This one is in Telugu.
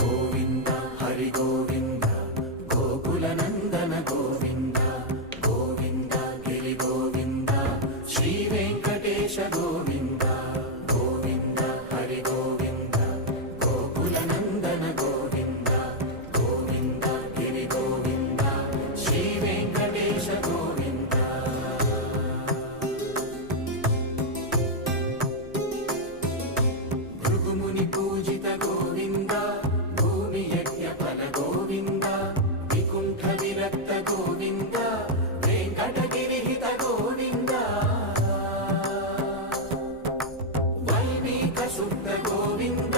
గోవింద హరి గోవింద గోకుల నందన గోవింద గోవింద గిరి గోవింద శ్రీ వెంకటేశ గోవింద గోవింద హరి గోవింద గోకుల నందన గోవింద గోవింద గిరి గోవింద శ్రీ వెంకటేశ గోవింద. భృగుముని పూజిత గోవింద భూమి యజ్ఞ ఫల గోవింద వికుంఠ విరక్త గోవింద వెంకటగిరిహిత గోవింద వైదిక శుద్ధ గోవింద